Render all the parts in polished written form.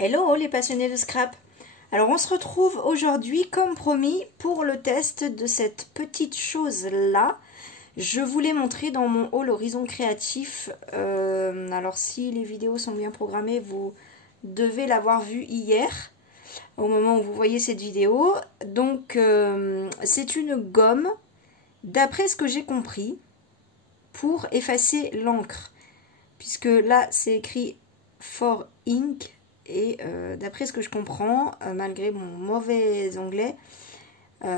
Hello les passionnés de scrap. Alors on se retrouve aujourd'hui comme promis pour le test de cette petite chose là. Je vous l'ai montré dans mon haul Horizon Créatif. Alors si les vidéos sont bien programmées, vous devez l'avoir vu hier au moment où vous voyez cette vidéo. Donc c'est une gomme, d'après ce que j'ai compris, pour effacer l'encre. Puisque là c'est écrit for ink. Et d'après ce que je comprends, malgré mon mauvais anglais,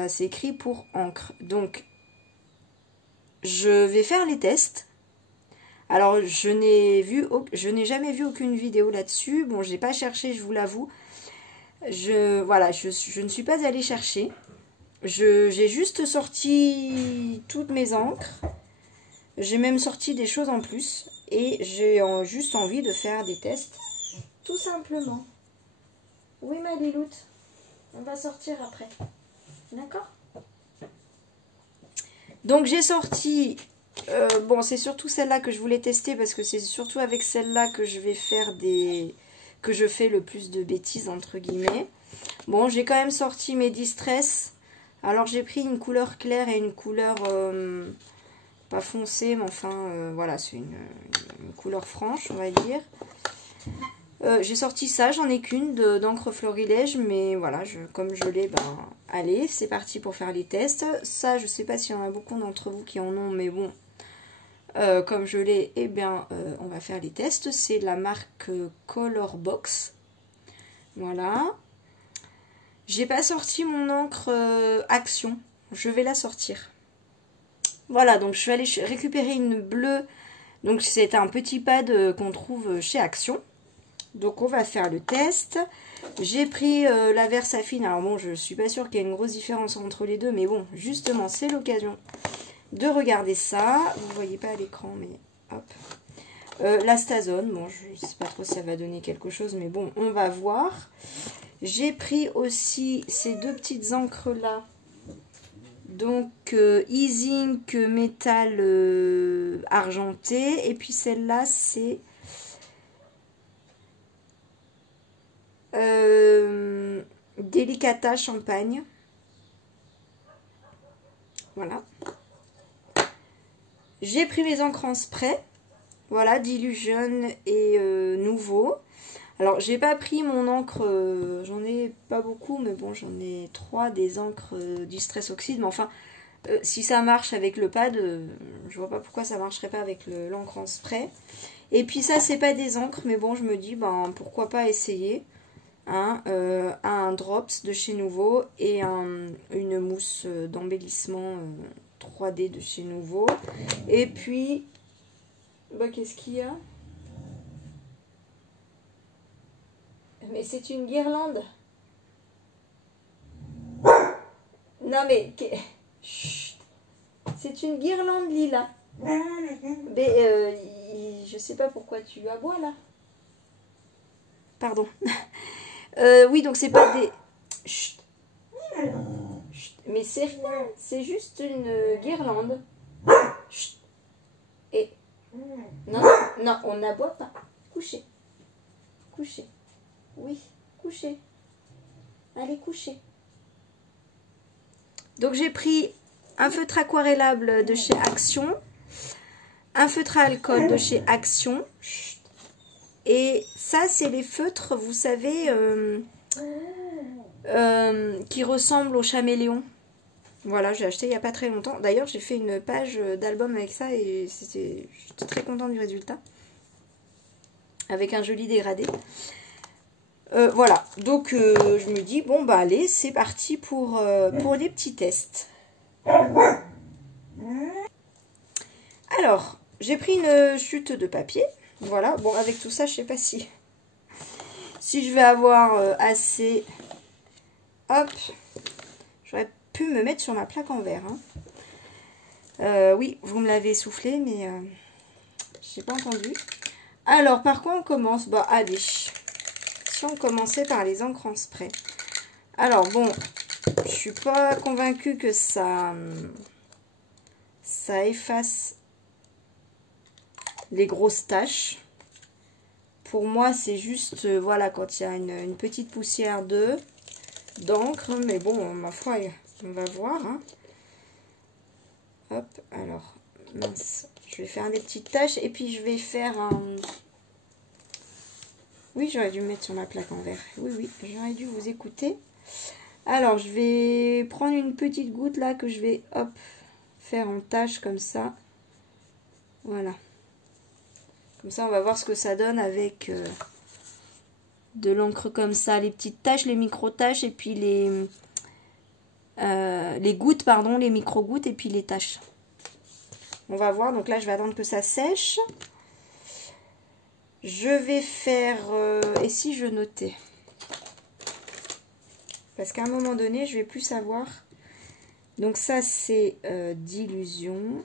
c'est écrit pour encre. Donc, je vais faire les tests. Alors, je n'ai jamais vu aucune vidéo là-dessus. Bon, je n'ai pas cherché, je vous l'avoue. Voilà, je ne suis pas allée chercher. J'ai juste sorti toutes mes encres. J'ai même sorti des choses en plus. Et j'ai juste envie de faire des tests. Tout simplement. Oui, ma liloute. On va sortir après. D'accord? Donc, j'ai sorti... bon, c'est surtout celle-là que je voulais tester parce que c'est surtout avec celle-là que je vais faire des... que je fais le plus de bêtises, entre guillemets. Bon, j'ai quand même sorti mes Distress. Alors, j'ai pris une couleur claire et une couleur... pas foncée, mais enfin, voilà, c'est une couleur franche, on va dire. J'ai sorti ça, j'en ai qu'une d'encre florilège, mais voilà, comme je l'ai, ben allez, c'est parti pour faire les tests. Ça, je sais pas s'il y en a beaucoup d'entre vous qui en ont, mais bon, comme je l'ai, eh bien, on va faire les tests. C'est la marque Colorbox. Voilà. J'ai pas sorti mon encre Action, je vais la sortir. Voilà, donc je vais aller récupérer une bleue. Donc c'est un petit pad qu'on trouve chez Action. Donc on va faire le test. J'ai pris la Versafine. Alors bon, je suis pas sûre qu'il y ait une grosse différence entre les deux, mais bon, justement, c'est l'occasion de regarder ça. Vous voyez pas à l'écran, mais hop. La Stazone, bon, je sais pas trop si ça va donner quelque chose, mais bon, on va voir. J'ai pris aussi ces deux petites encres là. Donc E-Ink métal argenté. Et puis celle-là, c'est... Delicata Champagne. Voilà. J'ai pris mes encres en spray. Voilà, d'Illusion et Nouveau. Alors, j'ai pas pris mon encre, j'en ai pas beaucoup, mais bon, j'en ai 3 des encres Distress Oxide. Mais enfin, si ça marche avec le pad, je vois pas pourquoi ça marcherait pas avec l'encre en spray. Et puis ça, c'est pas des encres, mais bon, je me dis, ben pourquoi pas essayer. Hein, un drops de chez Nouveau et une mousse d'embellissement 3D de chez Nouveau. Et puis, bah, qu'est-ce qu'il y a? Mais c'est une guirlande. Non mais, c'est une guirlande lilas. Mais je sais pas pourquoi tu aboies là. Pardon. Oui, donc c'est pas des... Chut. Chut. Mais c'est rien, c'est juste une guirlande. Chut. Et... Non, non, on n'aboie pas. Couchez. Couchez. Oui, couchez. Allez, couchez. Donc j'ai pris un feutre aquarellable de chez Action. Un feutre à alcool de chez Action. Chut. Et ça, c'est les feutres, vous savez, qui ressemblent au Chaméléon. Voilà, j'ai acheté il n'y a pas très longtemps. D'ailleurs, j'ai fait une page d'album avec ça et j'étais très contente du résultat. Avec un joli dégradé. Voilà, donc je me dis, bon, bah allez, c'est parti pour les petits tests. Alors, j'ai pris une chute de papier. Voilà, bon, avec tout ça, je sais pas si je vais avoir assez. Hop, j'aurais pu me mettre sur ma plaque en verre. Hein. Oui, vous me l'avez soufflé, mais j'ai pas entendu. Alors, par quoi on commence? Bah, allez. Si on commençait par les encres en spray. Alors, bon, je suis pas convaincue que ça efface les grosses taches. pour moi, c'est juste, voilà, quand il y a une petite poussière d'encre. Mais bon, ma foi, on va voir. Hein. Hop, alors, mince. Je vais faire des petites taches et puis je vais faire un... Oui, j'aurais dû me mettre sur ma plaque en verre. Oui, oui, j'aurais dû vous écouter. Alors, je vais prendre une petite goutte là que je vais, hop, faire en tache comme ça. Voilà. Comme ça, on va voir ce que ça donne avec de l'encre comme ça. Les petites taches, les micro-taches et puis les gouttes, pardon, les micro-gouttes et puis les taches. On va voir. Donc là, je vais attendre que ça sèche. Je vais faire... et si je notais? Parce qu'à un moment donné, je vais plus savoir. Donc ça, c'est d'illusion.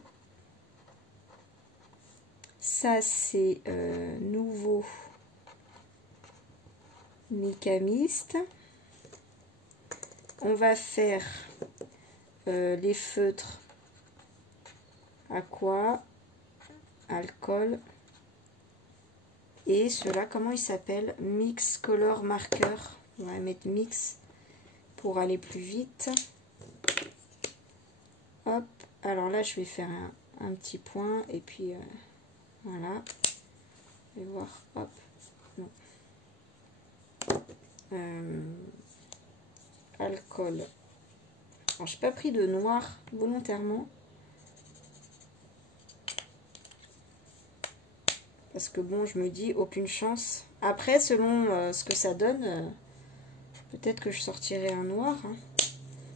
Ça, c'est nouveau Nicamiste. On va faire les feutres aqua, alcool. Et ceux-là, comment ils s'appellent? Mix Color Marker. On va mettre mix pour aller plus vite. Hop. Alors là, je vais faire un petit point. Et puis, voilà. Je vais voir. Hop. Non. Alcool. Alors, je n'ai pas pris de noir volontairement. Parce que bon, je me dis, aucune chance. Après, selon ce que ça donne, peut-être que je sortirai un noir. Hein.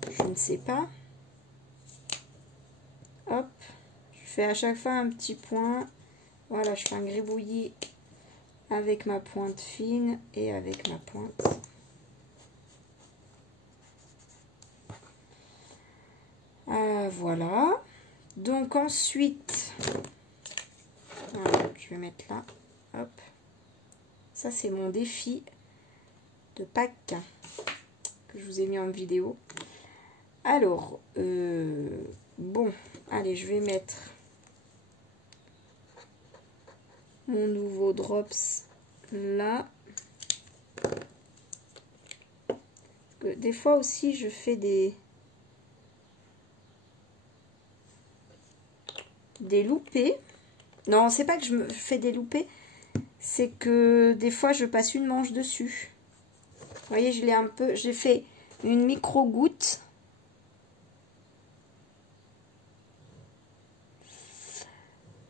Je ne sais pas. Hop. Je fais à chaque fois un petit point. Voilà, je fais un gribouillis avec ma pointe fine et avec ma pointe. Voilà. Donc ensuite... Voilà, je vais mettre là. Hop. Ça, c'est mon défi de Pâques que je vous ai mis en vidéo. Alors, bon, allez, je vais mettre mon nouveau drops là. Des fois aussi, je fais des loupés. Non, c'est pas que je me fais des loupés, c'est que des fois je passe une manche dessus. Vous voyez, je l'ai un peu, j'ai fait une micro goutte.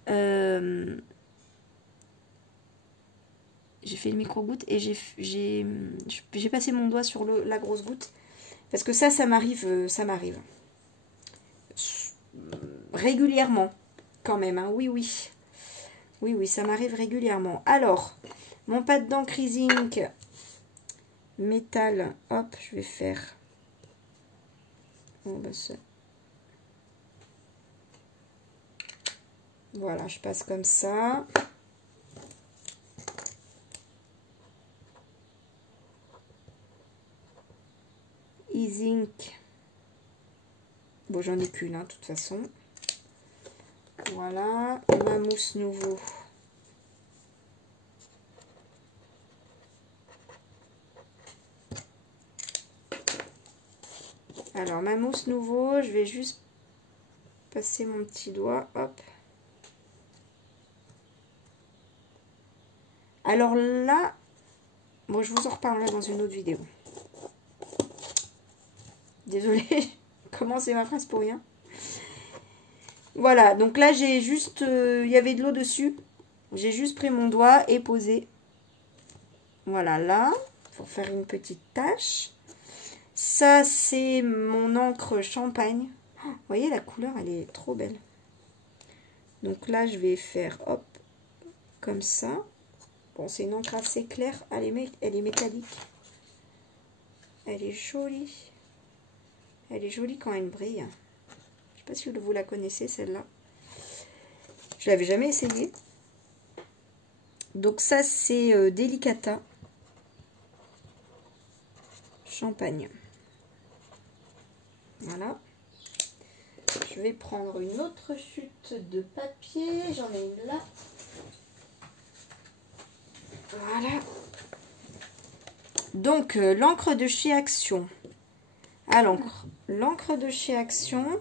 J'ai fait une micro goutte et j'ai passé mon doigt sur la grosse goutte parce que ça m'arrive régulièrement quand même. Hein, oui, oui. Oui, oui, ça m'arrive régulièrement. Alors, mon pâte d'encre Ink métal, hop, je vais faire... Oh, bah ça... Voilà, je passe comme ça. Ink. Bon, j'en ai qu'une, hein, de toute façon. Voilà, ma mousse nouveau. Alors, ma mousse nouveau, je vais juste passer mon petit doigt, hop. Alors là, bon, je vous en reparlerai dans une autre vidéo. Désolée, commencez ma phrase pour rien. Voilà, donc là, j'ai juste, il y avait de l'eau dessus. J'ai juste pris mon doigt et posé. Voilà, là, pour faire une petite tache. Ça, c'est mon encre champagne. Oh, vous voyez, la couleur, elle est trop belle. Donc là, je vais faire, hop, comme ça. Bon, c'est une encre assez claire. Elle est métallique. Elle est jolie. Elle est jolie quand elle brille. Je ne sais pas si vous la connaissez, celle-là. Je l'avais jamais essayée. Donc ça, c'est Delicata. Champagne. Voilà. Je vais prendre une autre chute de papier. J'en ai une là. Voilà. Donc, l'encre de chez Action. Alors, l'encre de chez Action,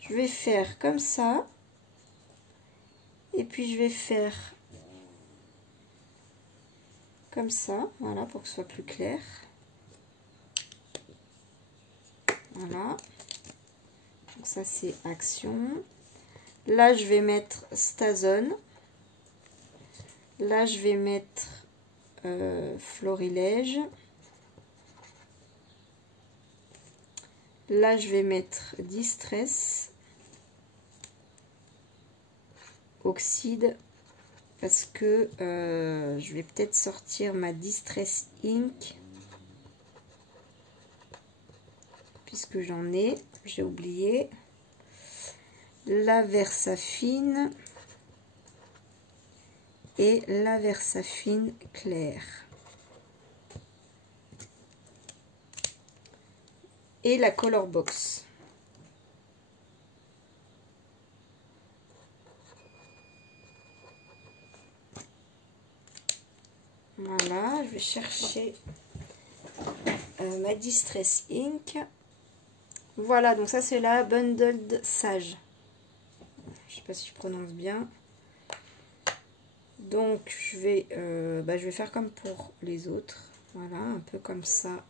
je vais faire comme ça. Et puis, je vais faire comme ça. Voilà, pour que ce soit plus clair. Voilà. Donc, ça, c'est Action. Là, je vais mettre Stazone. Là, je vais mettre Florilège. Là, je vais mettre Distress. Oxyde. Parce que je vais peut-être sortir ma Distress Ink. Puisque j'en ai. J'ai oublié. La Versafine. Et la Versafine claire. Et la Color Box. Voilà, je vais chercher ma Distress Ink. Voilà, donc ça c'est la Bundled Sage. Je sais pas si je prononce bien. Donc je vais faire comme pour les autres. Voilà, un peu comme ça.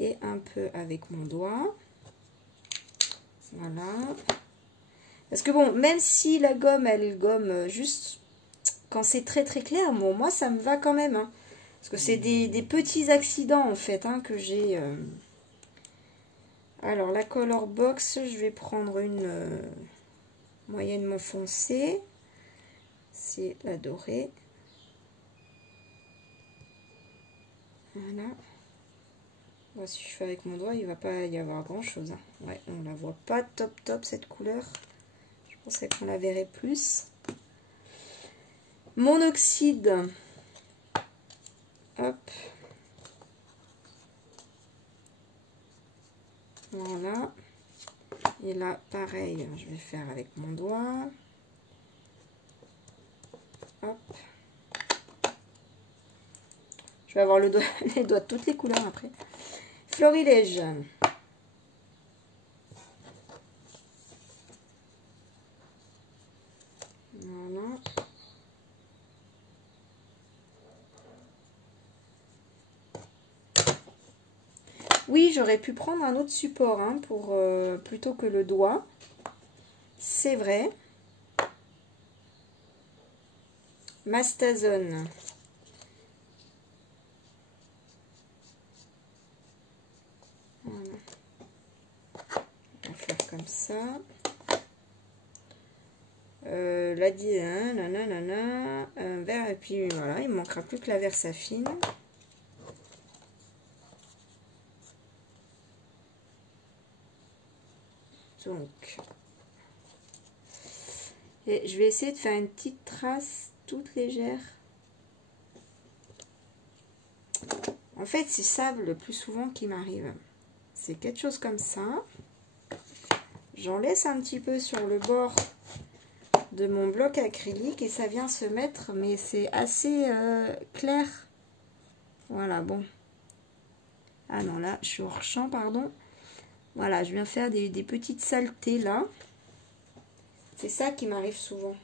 Et un peu avec mon doigt. Voilà. Parce que bon, même si la gomme, elle gomme juste quand c'est très très clair, bon, moi ça me va quand même. Hein. Parce que c'est des petits accidents en fait hein, que j'ai. Alors la Color Box, je vais prendre une moyennement foncée. C'est la dorée. Voilà. Moi, si je fais avec mon doigt, il ne va pas y avoir grand chose. Hein. Ouais, on la voit pas top cette couleur. Je pensais qu'on la verrait plus. Mon oxyde. Hop. Voilà. Et là, pareil, je vais faire avec mon doigt. Hop. Je vais avoir les doigts de toutes les couleurs après. Florilège. Voilà. Oui, j'aurais pu prendre un autre support hein, pour plutôt que le doigt. C'est vrai. Mastazone. Voilà. On va faire comme ça. La nanana, un vert et puis voilà, il ne manquera plus que la Versafine. Donc, et je vais essayer de faire une petite trace toute légère. En fait, c'est ça le plus souvent qui m'arrive. C'est quelque chose comme ça. J'en laisse un petit peu sur le bord de mon bloc acrylique et ça vient se mettre, mais c'est assez clair. Voilà, bon. Ah non, là, je suis hors champ, pardon. Voilà, je viens faire des petites saletés là. C'est ça qui m'arrive souvent.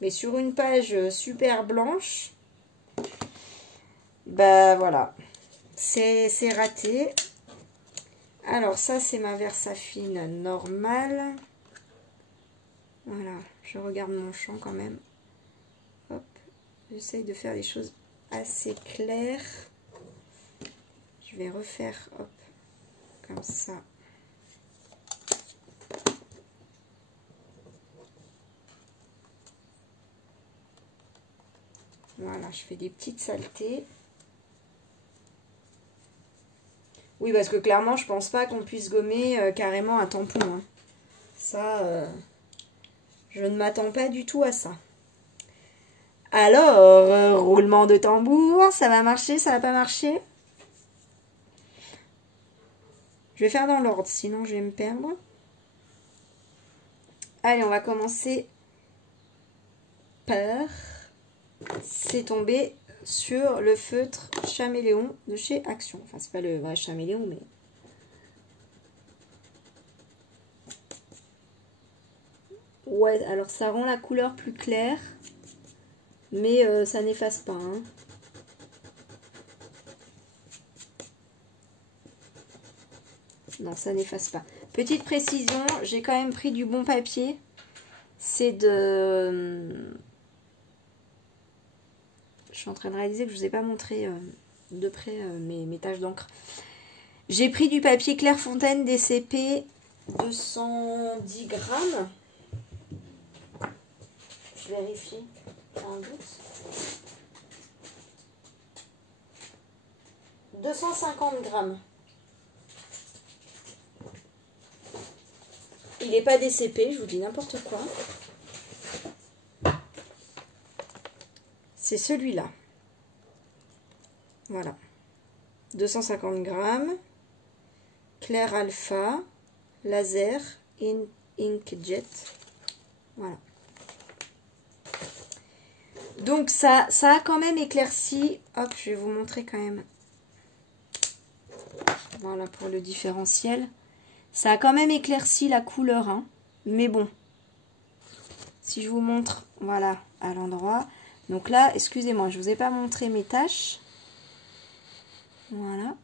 Mais sur une page super blanche, bah voilà, c'est raté. Alors ça, c'est ma Versafine normale. Voilà, je regarde mon champ quand même. Hop, j'essaye de faire des choses assez claires. Je vais refaire, hop, comme ça. Voilà, je fais des petites saletés. Oui, parce que clairement, je pense pas qu'on puisse gommer carrément un tampon. Hein. Ça, je ne m'attends pas du tout à ça. Alors, roulement de tambour, ça va marcher, ça va pas marcher? Je vais faire dans l'ordre, sinon je vais me perdre. Allez, on va commencer par... C'est tombé sur le feutre Chaméléon de chez Action. Enfin, c'est pas le vrai Chaméléon, mais... Ouais, alors ça rend la couleur plus claire, mais ça n'efface pas, hein. Non, ça n'efface pas. Petite précision, j'ai quand même pris du bon papier. C'est de... Je suis en train de réaliser que je ne vous ai pas montré de près mes taches d'encre. J'ai pris du papier Clairefontaine DCP 210 grammes. Je vérifie, t'as un doute. 250 grammes. Il n'est pas DCP, je vous dis n'importe quoi. C'est celui-là. Voilà. 250 grammes. Clair Alpha. Laser. Inkjet. Voilà. Donc ça a quand même éclairci. Hop, je vais vous montrer quand même. Voilà pour le différentiel. Ça a quand même éclairci la couleur, hein. Mais bon. Si je vous montre, voilà, à l'endroit. Donc là, excusez-moi, je ne vous ai pas montré mes taches. Voilà.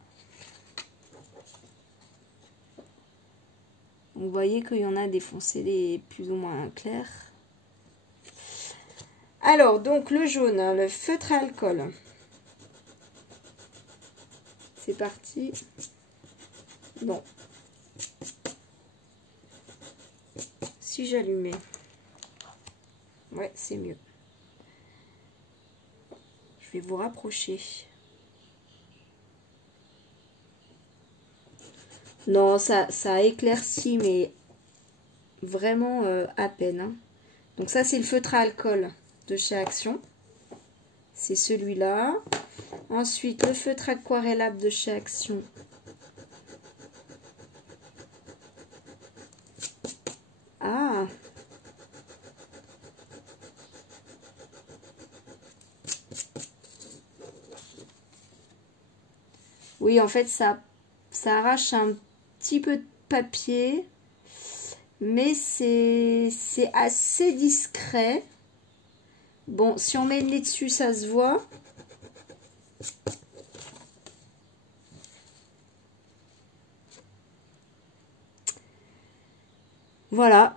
Vous voyez qu'il y en a des foncés, des plus ou moins clairs. Alors, donc le jaune, le feutre à alcool. C'est parti. Bon. Si j'allumais. Ouais, c'est mieux. Je vais vous rapprocher. Non, ça a éclairci, mais vraiment à peine, hein. Donc ça, c'est le feutre à alcool de chez Action. C'est celui-là. Ensuite, le feutre aquarellable de chez Action. Ah! Oui, en fait, ça arrache un petit peu de papier, mais c'est assez discret. Bon, si on met le nez dessus, ça se voit. Voilà,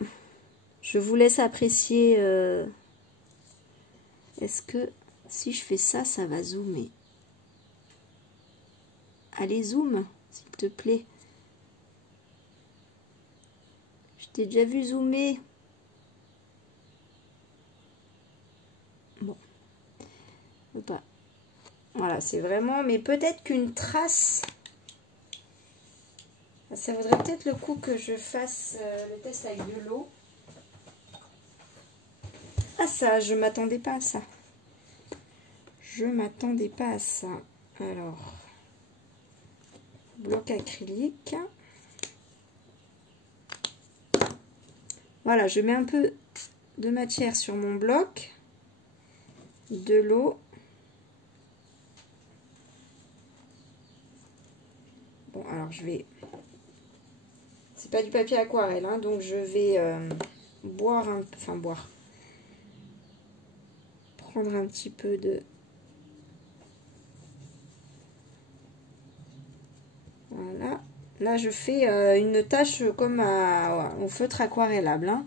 je vous laisse apprécier. Est-ce que si je fais ça, ça va zoomer? Allez, zoom, s'il te plaît. Je t'ai déjà vu zoomer. Bon. Voilà, c'est vraiment... Mais peut-être qu'une trace... Ça vaudrait peut-être le coup que je fasse le test avec de l'eau. Ah ça, je m'attendais pas à ça. Je m'attendais pas à ça. Alors... bloc acrylique. Voilà, je mets un peu de matière sur mon bloc, de l'eau. Bon, alors je vais... C'est pas du papier aquarelle, hein, donc je vais boire un... Enfin, boire. Prendre un petit peu de... Voilà. Là, je fais une tache comme au feutre aquarellable, hein.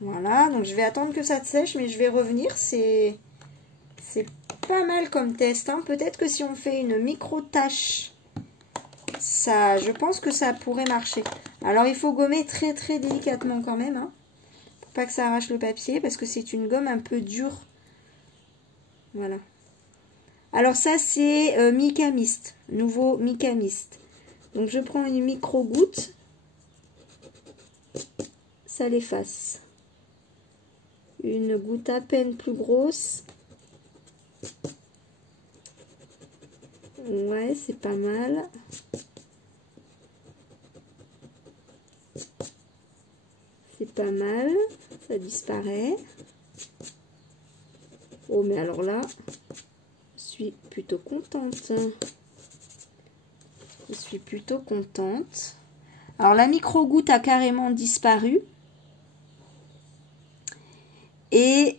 Voilà, donc je vais attendre que ça sèche, mais je vais revenir. C'est pas mal comme test, hein. Peut-être que si on fait une micro-tache, ça, je pense que ça pourrait marcher. Alors, il faut gommer très très délicatement quand même, hein, pour pas que ça arrache le papier, parce que c'est une gomme un peu dure. Voilà. Alors ça, c'est Mica Mist, nouveau Mica Mist. Donc je prends une micro-goutte, ça l'efface. Une goutte à peine plus grosse. Ouais, c'est pas mal. C'est pas mal, ça disparaît. Oh, mais alors là, je suis plutôt contente. Je suis plutôt contente. Alors la micro-goutte a carrément disparu. Et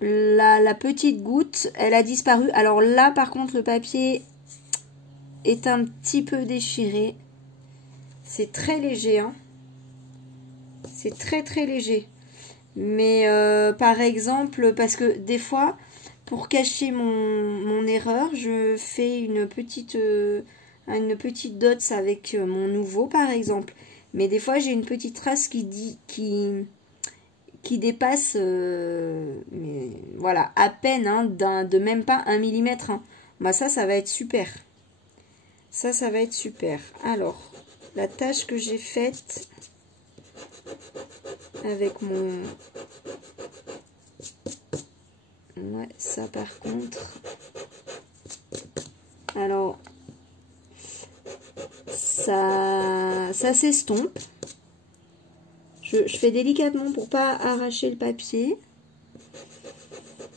la petite goutte, elle a disparu. Alors là, par contre, le papier est un petit peu déchiré. C'est très léger, hein. C'est très très léger. Mais par exemple, parce que des fois, pour cacher mon erreur, je fais une petite dots avec mon nouveau, par exemple. Mais des fois, j'ai une petite trace qui dépasse, mais voilà, à peine, hein, de même pas 1 mm. Hein. Bah ça va être super. Ça va être super. Alors, la tâche que j'ai faite avec mon... Ouais, ça par contre... Alors, ça s'estompe. Je fais délicatement pour pas arracher le papier.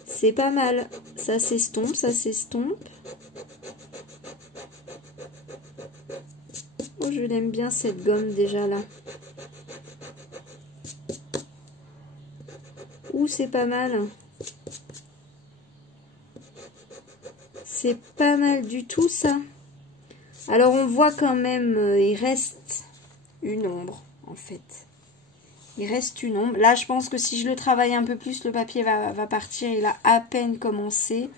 C'est pas mal. Ça s'estompe, ça s'estompe. Oh, je l'aime bien cette gomme déjà là. Ouh, c'est pas mal. C'est pas mal du tout ça. Alors on voit quand même, il reste une ombre en fait. Il reste une ombre. Là je pense que si je le travaille un peu plus, le papier va partir. Il a à peine commencé.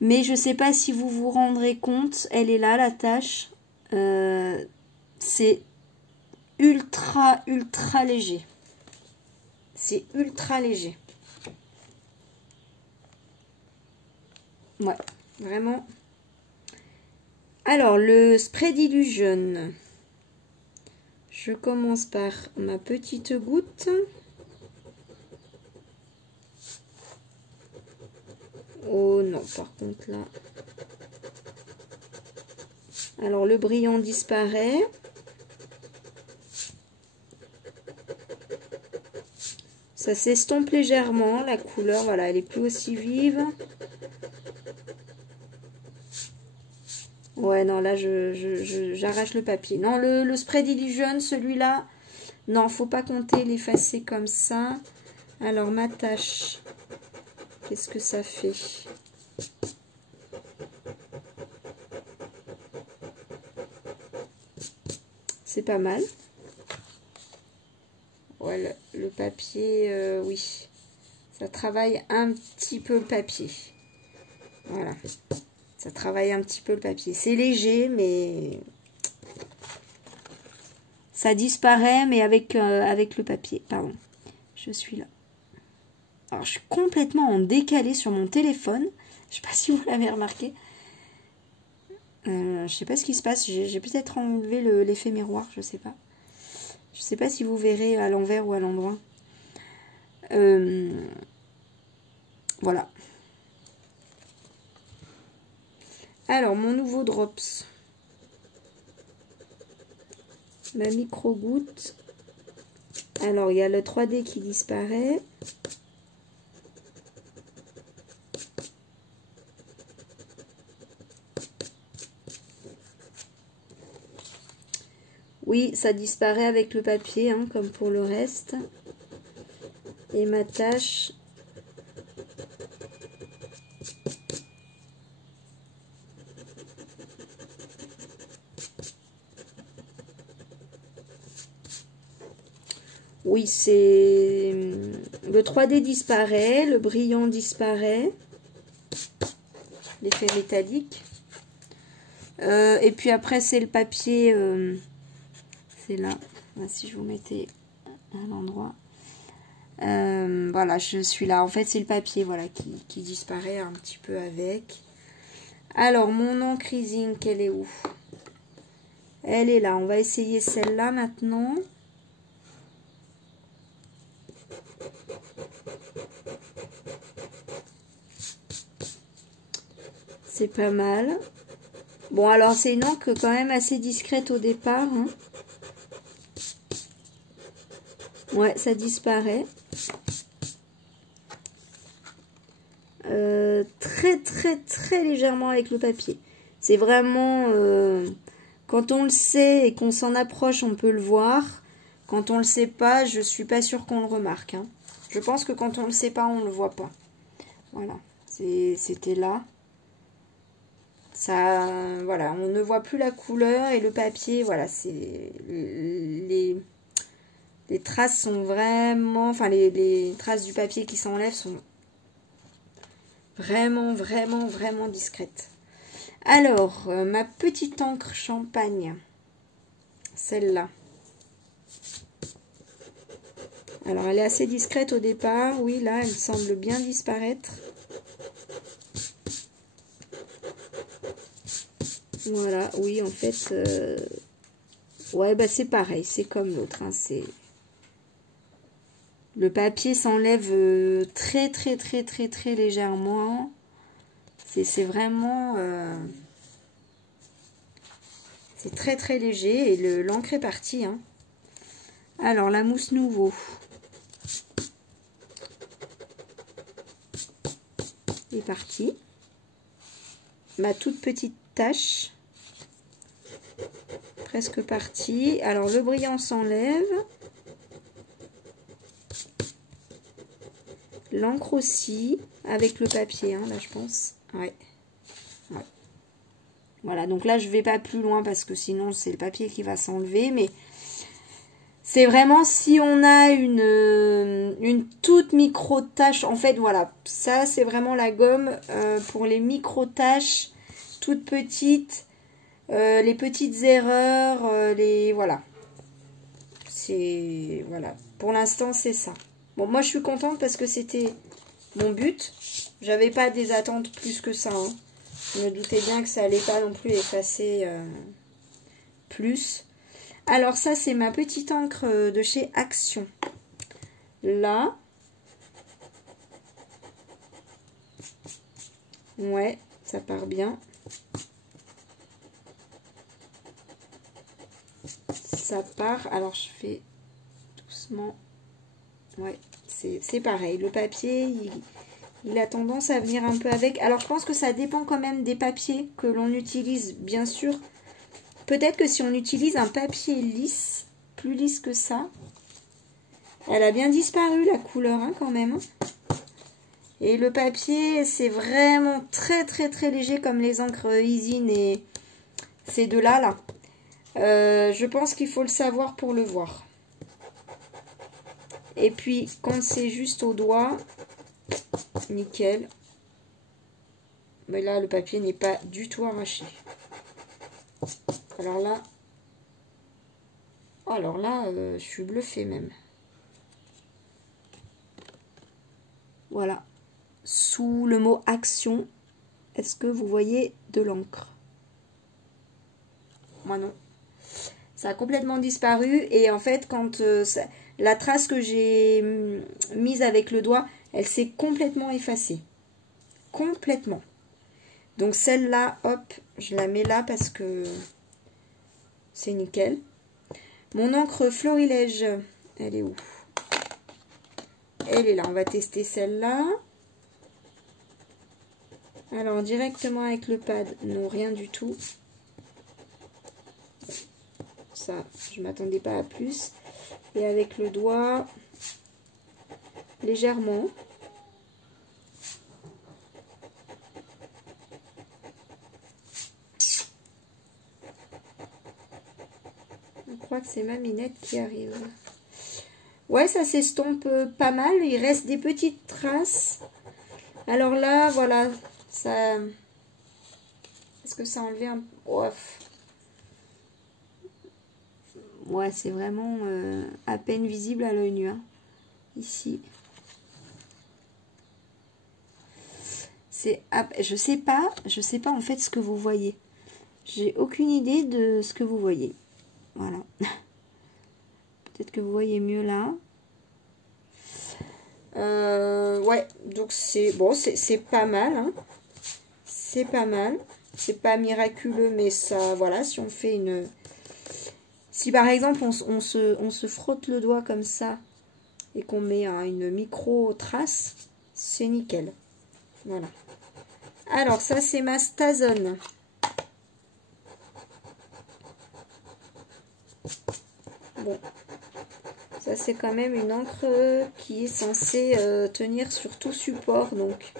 Mais je sais pas si vous vous rendrez compte. Elle est là la tache. C'est ultra léger. C'est ultra léger. Ouais, vraiment. Alors, le spray d'illusion. Je commence par ma petite goutte. Oh non, par contre là. Alors, le brillant disparaît. Ça s'estompe légèrement, la couleur, voilà, elle est plus aussi vive. Ouais, non, là, j'arrache le papier. Non, le spray d'illusion, celui-là, non, faut pas compter l'effacer comme ça. Alors, ma tâche, qu'est-ce que ça fait? C'est pas mal. Ouais, le papier, oui. Ça travaille un petit peu le papier. Voilà. Ça travaille un petit peu le papier. C'est léger, mais ça disparaît, mais avec le papier. Pardon. Je suis là. Alors, je suis complètement en décalé sur mon téléphone. Je sais pas si vous l'avez remarqué. Je sais pas ce qui se passe. J'ai peut-être enlevé l'effet miroir, je sais pas. Je sais pas si vous verrez à l'envers ou à l'endroit. Voilà. Alors, mon nouveau drops. Ma micro-goutte. Alors, il y a le 3D qui disparaît. Oui, ça disparaît avec le papier, hein, comme pour le reste. Et ma tâche... Oui, c'est... Le 3D disparaît, le brillant disparaît. L'effet métallique. Et puis après, c'est le papier... c'est là. Si je vous mettais à l'endroit. Voilà, je suis là. En fait, c'est le papier, voilà, qui disparaît un petit peu avec. Alors, mon encre ink, elle est où? Elle est là. On va essayer celle-là maintenant. C'est pas mal. Bon, alors, c'est une encre quand même assez discrète au départ. Hein. Ouais, ça disparaît. très légèrement avec le papier. C'est vraiment... quand on le sait et qu'on s'en approche, on peut le voir. Quand on le sait pas, je suis pas sûre qu'on le remarque. Hein. Je pense que quand on le sait pas, on le voit pas. Voilà, c'était là. Ça, voilà, on ne voit plus la couleur et le papier, voilà, c'est les traces sont vraiment, enfin les traces du papier qui s'enlèvent sont vraiment, vraiment, vraiment discrètes. Alors, ma petite encre champagne, celle-là. Alors, elle est assez discrète au départ. Oui, là, elle semble bien disparaître. Voilà, oui, en fait, ouais, bah c'est pareil, c'est comme l'autre. Hein, le papier s'enlève très, très, très, très, très légèrement. C'est vraiment... c'est très, très léger et l'encre est partie. Hein. Alors, la mousse nouveau. Est partie. Ma toute petite tache. Presque partie. Alors, le brillant s'enlève. L'encre aussi. Avec le papier, hein, là, je pense. Ouais. Ouais. Voilà, donc là, je vais pas plus loin parce que sinon, c'est le papier qui va s'enlever. Mais c'est vraiment si on a une toute micro-tache. En fait, voilà, ça, c'est vraiment la gomme pour les micro-taches toutes petites. Les petites erreurs, voilà. C'est... Voilà. Pour l'instant, c'est ça. Bon, moi, je suis contente parce que c'était mon but. J'avais pas des attentes plus que ça. Hein. Je me doutais bien que ça allait pas non plus effacer plus. Alors, ça, c'est ma petite encre de chez Action. Là. Ouais, ça part bien. Ça part, alors je fais doucement, ouais, c'est pareil, le papier, il a tendance à venir un peu avec, alors je pense que ça dépend quand même des papiers que l'on utilise, bien sûr, peut-être que si on utilise un papier lisse, plus lisse que ça, elle a bien disparu la couleur, hein, quand même, et le papier, c'est vraiment très très très léger comme les encres Easine et ces deux-là, là. Je pense qu'il faut le savoir pour le voir. Et puis, quand c'est juste au doigt, nickel. Mais là, le papier n'est pas du tout arraché. Alors là, je suis bluffée même. Voilà. Sous le mot action, est-ce que vous voyez de l'encre? Moi non. Ça a complètement disparu et en fait quand la trace que j'ai mise avec le doigt, elle s'est complètement effacée. Complètement. Donc celle-là, hop, je la mets là parce que c'est nickel. Mon encre Florilège, elle est où? Elle est là, on va tester celle-là. Alors directement avec le pad, non rien du tout. Ça, je ne m'attendais pas à plus. Et avec le doigt, légèrement. Je crois que c'est ma minette qui arrive. Ouais, ça s'estompe pas mal. Il reste des petites traces. Alors là, voilà. Ça... Est-ce que ça a enlevé un peu? Ouais, c'est vraiment à peine visible à l'œil nu. Hein. Ici. Je sais pas en fait ce que vous voyez. J'ai aucune idée de ce que vous voyez. Voilà. Peut-être que vous voyez mieux là. Ouais, donc c'est bon, c'est pas mal. Hein. C'est pas mal. C'est pas miraculeux, mais ça, voilà, si on fait une... Si par exemple on se frotte le doigt comme ça et qu'on met une micro trace, c'est nickel. Voilà. Alors, ça, c'est ma Stazone. Bon. Ça, c'est quand même une encre qui est censée tenir sur tout support. Donc,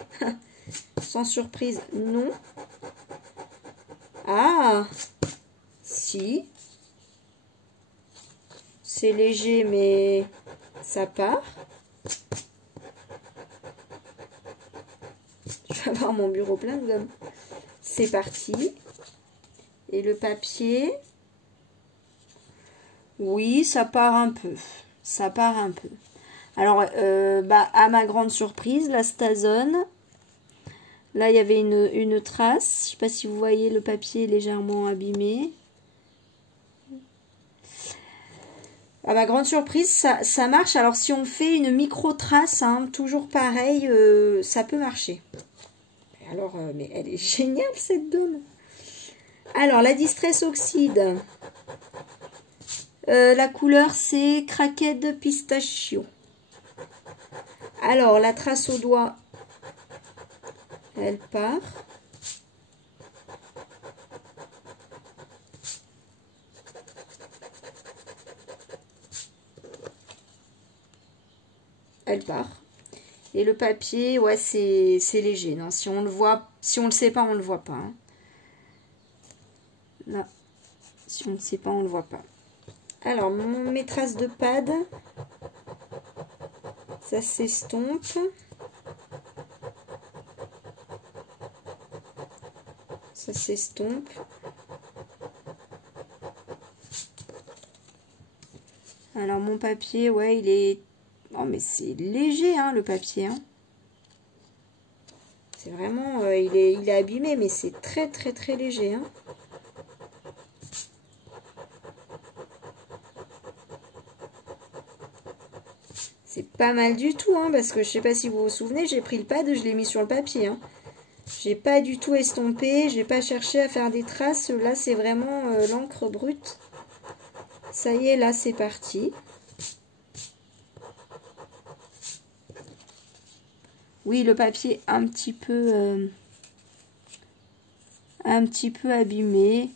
sans surprise, non. Ah, si. C'est léger, mais ça part. Je vais avoir mon bureau plein de gomme. C'est parti. Et le papier. Oui, ça part un peu. Ça part un peu. Alors, à ma grande surprise, la Stazone. Là, il y avait une trace. Je ne sais pas si vous voyez, le papier est légèrement abîmé. À ma grande surprise, ça marche. Alors, si on fait une micro-trace, hein, toujours pareil, ça peut marcher. Alors, mais elle est géniale, cette donne. Alors, la Distress Oxide. La couleur, c'est Cracked Pistachio. Alors, la trace au doigt, elle part. Elle part. Et le papier, ouais, c'est léger. Non, si on le voit, si on le sait pas, on le voit pas. Hein. Là, si on ne sait pas, on le voit pas. Alors, mes traces de pad, ça s'estompe. Ça s'estompe. Alors, mon papier, ouais, il est... Oh, mais c'est léger, hein, le papier. Hein. C'est vraiment... il est abîmé, mais c'est très, très, très léger. Hein. C'est pas mal du tout, hein, parce que je sais pas si vous vous souvenez, j'ai pris le pad, je l'ai mis sur le papier. Hein. J'ai pas du tout estompé, j'ai pas cherché à faire des traces. Là, c'est vraiment l'encre brute. Ça y est, là, c'est parti. Oui, le papier un petit peu abîmé.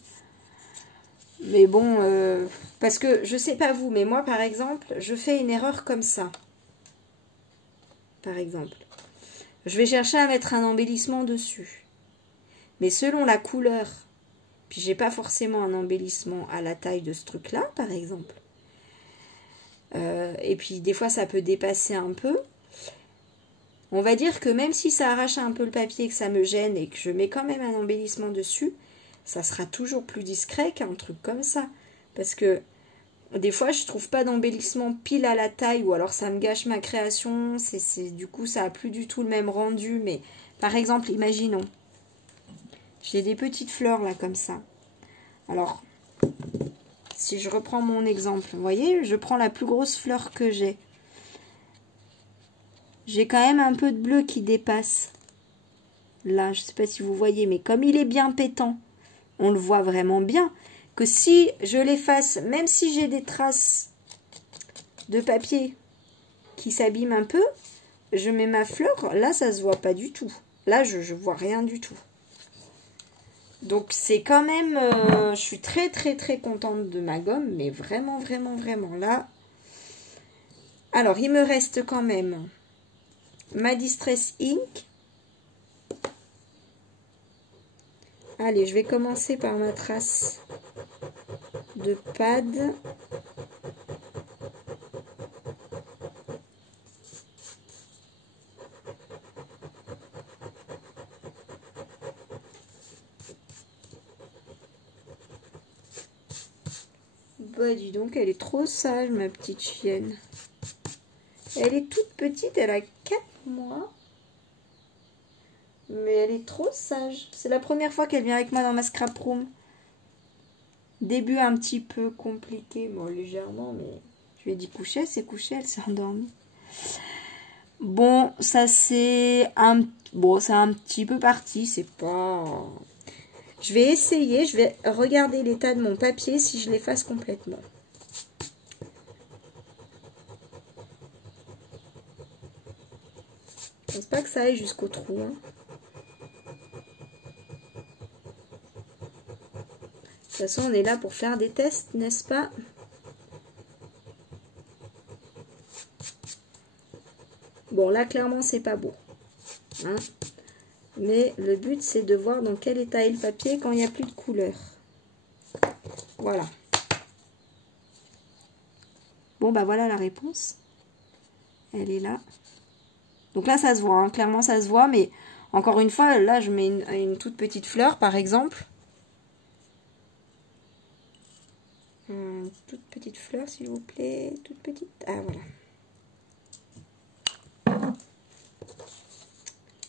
Mais bon, parce que je sais pas vous, mais moi, par exemple, je fais une erreur comme ça. Par exemple. Je vais chercher à mettre un embellissement dessus. Mais selon la couleur, puis j'ai pas forcément un embellissement à la taille de ce truc-là, par exemple. Et puis des fois, ça peut dépasser un peu. On va dire que même si ça arrache un peu le papier, que ça me gêne et que je mets quand même un embellissement dessus, ça sera toujours plus discret qu'un truc comme ça. Parce que des fois, je trouve pas d'embellissement pile à la taille ou alors ça me gâche ma création. Du coup, ça a plus du tout le même rendu. Mais par exemple, imaginons, j'ai des petites fleurs là comme ça. Alors, si je reprends mon exemple, vous voyez, je prends la plus grosse fleur que j'ai. J'ai quand même un peu de bleu qui dépasse. Là, je ne sais pas si vous voyez, mais comme il est bien pétant, on le voit vraiment bien. Que si je l'efface, même si j'ai des traces de papier qui s'abîment un peu, je mets ma fleur, là, ça ne se voit pas du tout. Là, je ne vois rien du tout. Donc, c'est quand même... je suis très, très, très contente de ma gomme, mais vraiment, vraiment, vraiment, là... Alors, il me reste quand même... ma Distress Ink. Allez, je vais commencer par ma trace de pad. Bah dis donc, elle est trop sage, ma petite chienne. Elle est toute petite, elle a 4 mois. Mais elle est trop sage. C'est la première fois qu'elle vient avec moi dans ma scrap room. Début un petit peu compliqué, bon légèrement, mais je lui ai dit coucher, elle s'est couchée, elle s'est endormie. Bon, ça c'est un petit peu parti, c'est pas... Je vais essayer, je vais regarder l'état de mon papier si je l'efface complètement. Je pense pas que ça aille jusqu'au trou. Hein. toute façon, on est là pour faire des tests, n'est-ce pas? Bon, là, clairement, c'est pas beau. Hein? Mais le but, c'est de voir dans quel état est le papier quand il n'y a plus de couleur. Voilà. Bon, bah voilà la réponse. Elle est là. Donc là, ça se voit. Hein. Clairement, ça se voit. Mais encore une fois, là, je mets une toute petite fleur, par exemple. Une toute petite fleur, s'il vous plaît. Toute petite. Ah, voilà.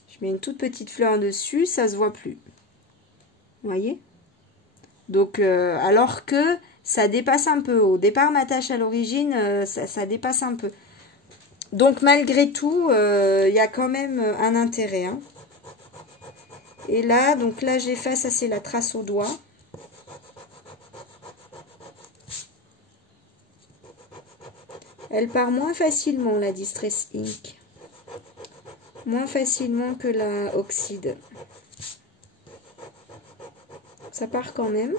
Je mets une toute petite fleur dessus, ça se voit plus. Vous voyez? Donc, alors que ça dépasse un peu. Au départ, ma tâche à l'origine, ça dépasse un peu. Donc, malgré tout, il y a quand même un intérêt. Hein. Et là, donc là, j'efface, ça c'est la trace au doigt. Elle part moins facilement, la Distress Ink. Moins facilement que la Oxide. Ça part quand même.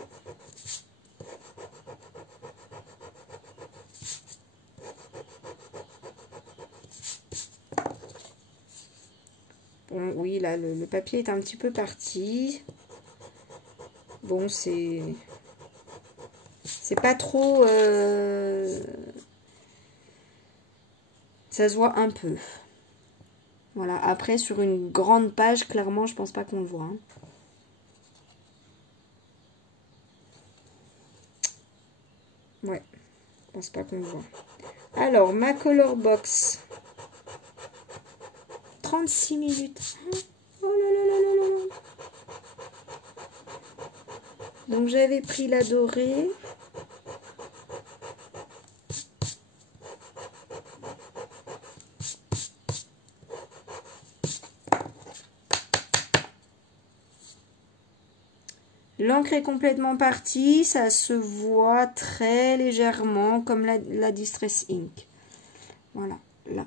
Bon, oui, là, le papier est un petit peu parti. Bon, c'est pas trop... ça se voit un peu. Voilà, après, sur une grande page, clairement, je pense pas qu'on le voit. Hein. Ouais, je pense pas qu'on le voit. Alors, ma color box. 36 minutes. Oh là là là là là. Donc, j'avais pris la dorée. L'encre est complètement partie, ça se voit très légèrement comme la Distress Ink. Voilà, là.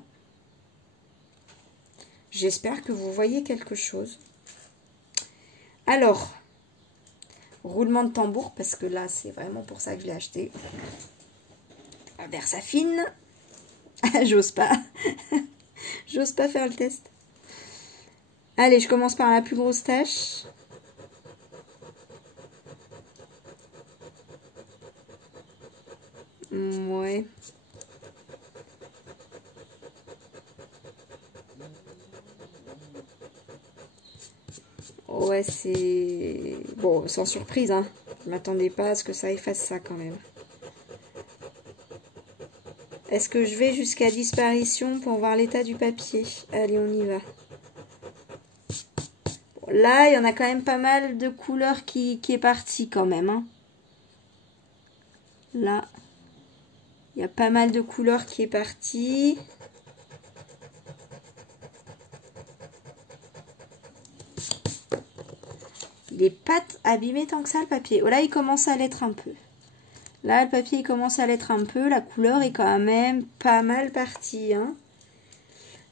J'espère que vous voyez quelque chose. Alors, roulement de tambour, parce que là, c'est vraiment pour ça que je l'ai acheté. Versafine. J'ose pas. J'ose pas faire le test. Allez, je commence par la plus grosse tâche. Ouais. Ouais, c'est... Bon, sans surprise, hein. Je m'attendais pas à ce que ça efface ça, quand même. Est-ce que je vais jusqu'à disparition pour voir l'état du papier? Allez, on y va. Bon, là, il y en a quand même pas mal de couleurs qui est partie, quand même, hein. Là, il y a pas mal de couleurs qui est partie. Il n'est pas abîmé tant que ça, le papier. Oh, là, il commence à l'être un peu. Là, le papier il commence à l'être un peu. La couleur est quand même pas mal partie. Hein.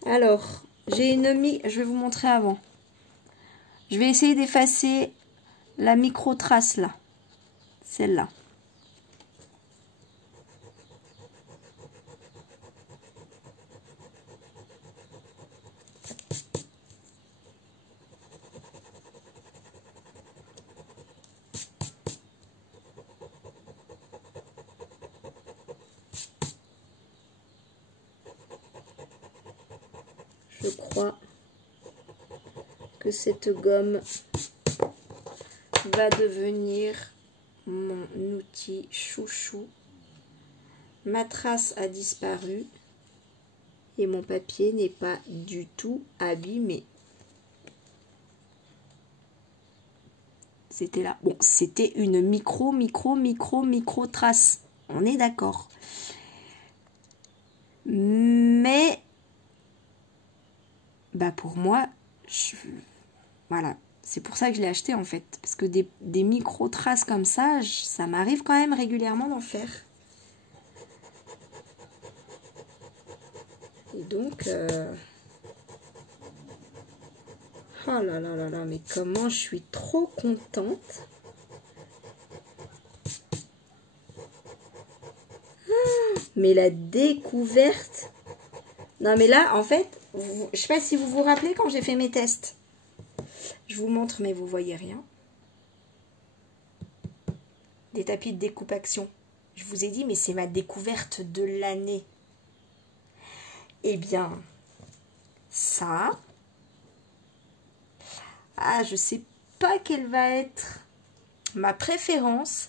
Alors, j'ai une je vais vous montrer avant. Je vais essayer d'effacer la micro-trace là. Celle-là. Je crois que cette gomme va devenir mon outil chouchou. Ma trace a disparu et mon papier n'est pas du tout abîmé. C'était là. Bon, c'était une micro trace. On est d'accord. Mais bah pour moi, voilà, c'est pour ça que je l'ai acheté en fait, parce que des micro traces comme ça, ça m'arrive quand même régulièrement d'en faire. Et donc, oh là là là là, mais comment je suis trop contente. Mais la découverte... Non, mais là, en fait, je sais pas si vous vous rappelez quand j'ai fait mes tests. Je vous montre, mais vous voyez rien. Des tapis de découpe action. Je vous ai dit, mais c'est ma découverte de l'année. Eh bien, ça... Ah, je sais pas quelle va être ma préférence,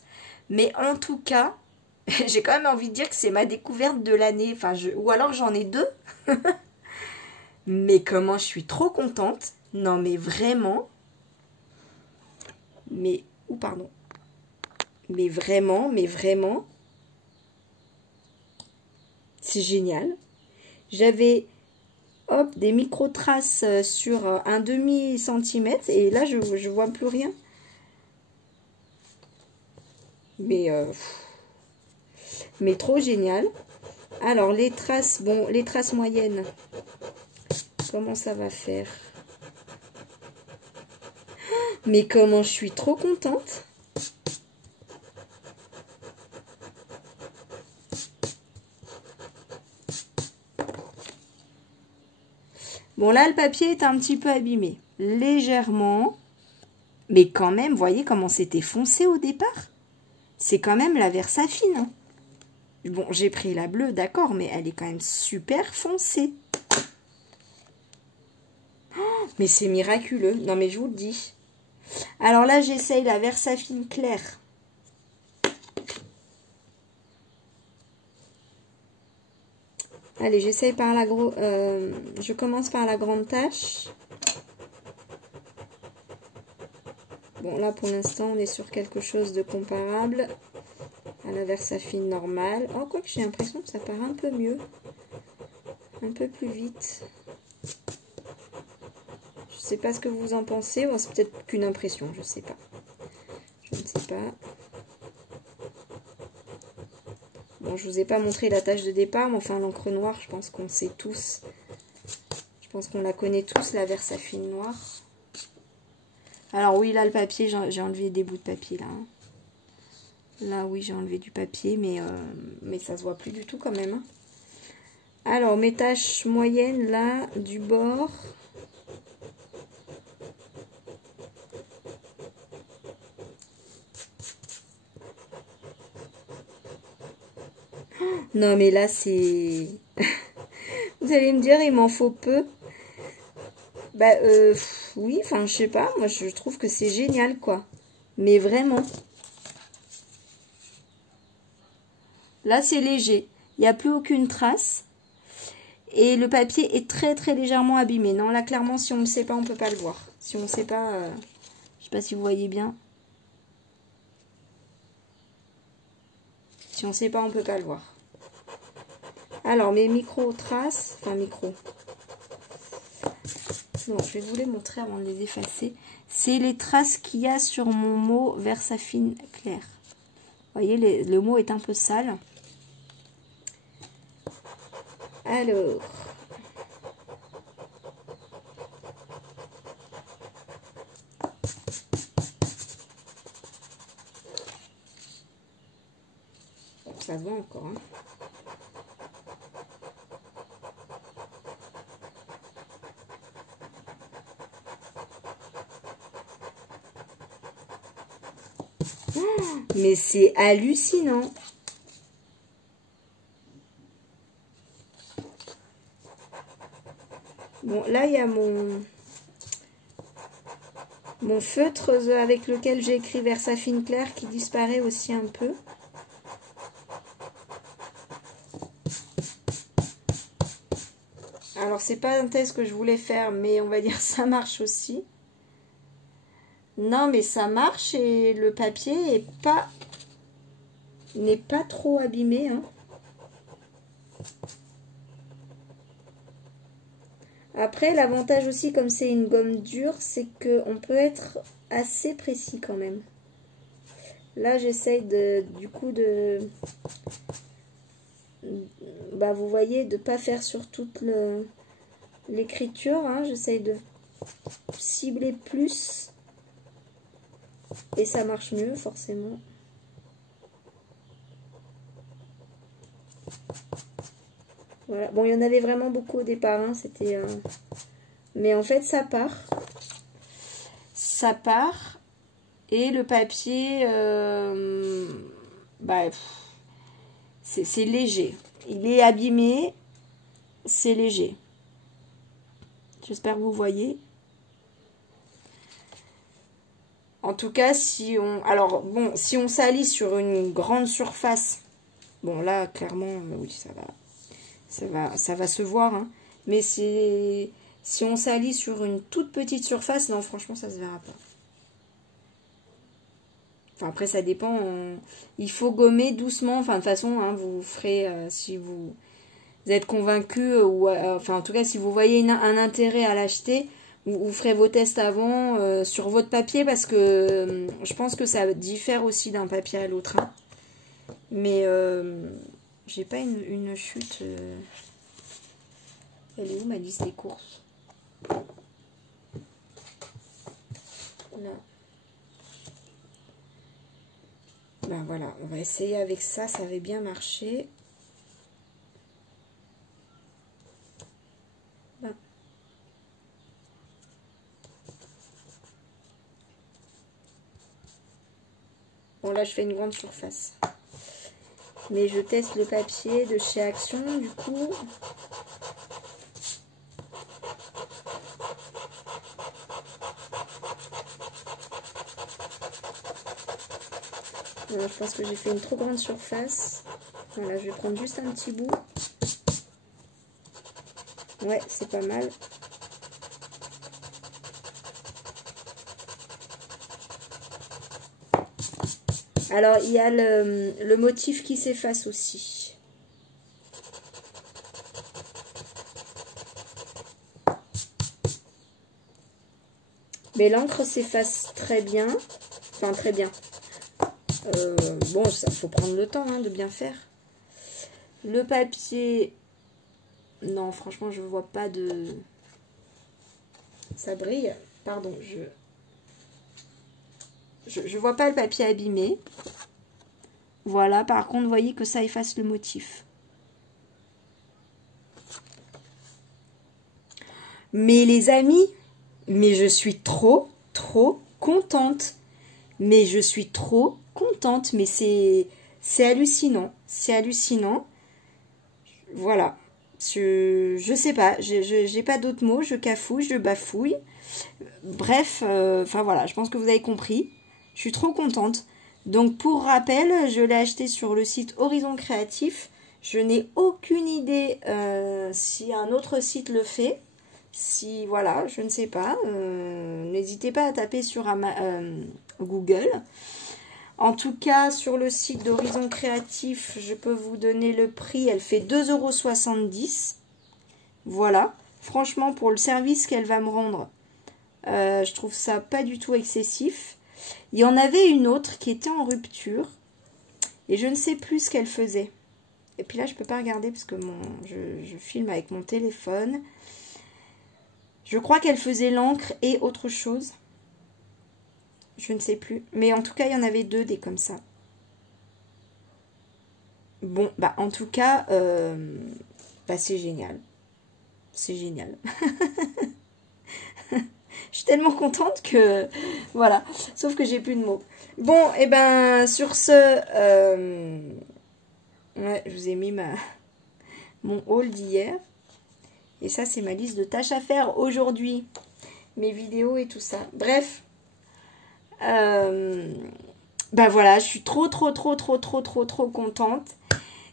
mais en tout cas, j'ai quand même envie de dire que c'est ma découverte de l'année. Enfin, ou alors j'en ai deux. Mais comment je suis trop contente. Non, mais vraiment. Mais, pardon. Mais vraiment. C'est génial. J'avais, hop, des micro-traces sur un demi-centimètre. Et là, je vois plus rien. Mais trop génial. Alors, les traces, bon, les traces moyennes. Comment ça va faire? Mais comment je suis trop contente. Bon, là, le papier est un petit peu abîmé. Légèrement. Mais quand même, voyez comment c'était foncé au départ? C'est quand même la Versafine. Hein. Bon, j'ai pris la bleue, d'accord, mais elle est quand même super foncée. Oh, mais c'est miraculeux. Non, mais je vous le dis. Alors là, j'essaye la Versafine claire. Allez, j'essaye par la je commence par la grande tache. Bon, là, pour l'instant, on est sur quelque chose de comparable à la Versafine normale. Oh, quoique j'ai l'impression que ça part un peu mieux. Un peu plus vite. Je sais pas ce que vous en pensez. Bon, c'est peut-être qu'une impression, je sais pas. Je ne sais pas. Bon, je vous ai pas montré la tâche de départ, mais enfin, l'encre noire, je pense qu'on sait tous. Je pense qu'on la connaît tous, la Versafine noire. Alors oui, là, le papier, j'ai enlevé des bouts de papier, là. Hein. Là, oui, j'ai enlevé du papier, mais ça se voit plus du tout quand même. Hein. Alors, mes taches moyennes, là, du bord. Non, mais là, c'est... Vous allez me dire, il m'en faut peu. Bah, oui, enfin, je sais pas. Moi, je trouve que c'est génial, quoi. Mais vraiment. Là, c'est léger. Il n'y a plus aucune trace. Et le papier est très, très légèrement abîmé. Non, là, clairement, si on ne sait pas, on ne peut pas le voir. Si on ne sait pas... je sais pas si vous voyez bien. Si on ne sait pas, on ne peut pas le voir. Alors, mes micro-traces... Enfin, micro... Non, je vais vous les montrer avant de les effacer. C'est les traces qu'il y a sur mon mot Versafine clair. Vous voyez, le mot est un peu sale. Alors... Bon, ça va encore, hein. Mais c'est hallucinant. Bon, là, il y a mon feutre avec lequel j'ai écrit Versafine clair qui disparaît aussi un peu. Alors, c'est pas un test que je voulais faire, mais on va dire ça marche aussi. Non, mais ça marche et le papier n'est pas trop abîmé. Hein. Après, l'avantage aussi, comme c'est une gomme dure, c'est qu'on peut être assez précis quand même. Là, j'essaye du coup de... Bah, vous voyez, de ne pas faire sur toute l'écriture. Hein. J'essaye de cibler plus. Et ça marche mieux, forcément. Voilà. Bon, il y en avait vraiment beaucoup au départ. Hein. C'était, mais en fait, ça part. Ça part. Et le papier, bah, c'est léger. Il est abîmé. C'est léger. J'espère que vous voyez. En tout cas, si on... Alors, bon, si on salit sur une grande surface... Bon, là, clairement, oui, ça va se voir. Hein. Mais si on salit sur une toute petite surface, non, franchement, ça se verra pas. Enfin, après, ça dépend. Il faut gommer doucement. Enfin, de toute façon, hein, vous ferez... si vous êtes convaincu, ou enfin, en tout cas, si vous voyez un intérêt à l'acheter... Vous ferez vos tests avant sur votre papier parce que je pense que ça diffère aussi d'un papier à l'autre. Hein. Mais j'ai pas une chute. Elle est où ma liste des courses? Là. Ben voilà, on va essayer avec ça. Ça avait bien marché. Ben. Bon, là, je fais une grande surface. Mais je teste le papier de chez Action, du coup. Alors, je pense que j'ai fait une trop grande surface. Voilà, je vais prendre juste un petit bout. Ouais, c'est pas mal. Alors, il y a le motif qui s'efface aussi. Mais l'encre s'efface très bien. Enfin, très bien. Bon, ça faut prendre le temps hein, de bien faire. Le papier... Non, franchement, je vois pas de... Ça brille. Pardon, je vois pas le papier abîmé. Voilà, par contre, vous voyez que ça efface le motif. Mais les amis, mais je suis trop contente. Mais je suis trop contente. Mais c'est hallucinant. C'est hallucinant. Voilà. Je sais pas. J'ai pas d'autres mots. Je cafouille, je bafouille. Bref, enfin voilà, je pense que vous avez compris. Je suis trop contente. Donc pour rappel, je l'ai acheté sur le site Horizon Créatif. Je n'ai aucune idée si un autre site le fait. Si voilà, je ne sais pas. N'hésitez pas à taper sur Google. En tout cas, sur le site d'Horizon Créatif, je peux vous donner le prix. Elle fait 2,70 €. Voilà. Franchement, pour le service qu'elle va me rendre, je trouve ça pas du tout excessif. Il y en avait une autre qui était en rupture. Et je ne sais plus ce qu'elle faisait. Et puis là, je peux pas regarder parce que je filme avec mon téléphone. Je crois qu'elle faisait l'encre et autre chose. Je ne sais plus. Mais en tout cas, il y en avait deux des comme ça. Bon, bah en tout cas, bah, c'est génial. C'est génial. Je suis tellement contente que... Voilà. Sauf que j'ai plus de mots. Bon, et ben sur ce... ouais, je vous ai mis mon haul d'hier. Et ça, c'est ma liste de tâches à faire aujourd'hui. Mes vidéos et tout ça. Bref. Ben voilà, je suis trop contente.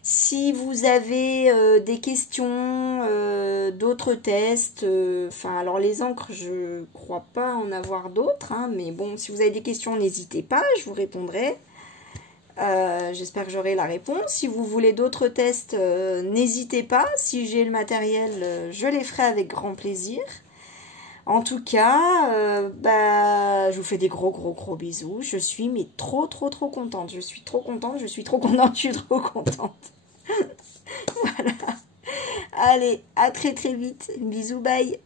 Si vous avez des questions, d'autres tests, enfin alors les encres, je crois pas en avoir d'autres, hein, mais bon, si vous avez des questions, n'hésitez pas, je vous répondrai. J'espère que j'aurai la réponse. Si vous voulez d'autres tests, n'hésitez pas. Si j'ai le matériel, je les ferai avec grand plaisir. En tout cas, bah, je vous fais des gros bisous. Je suis mais trop contente. Je suis trop contente, je suis trop contente, je suis trop contente. Voilà. Allez, à très vite. Bisous, bye.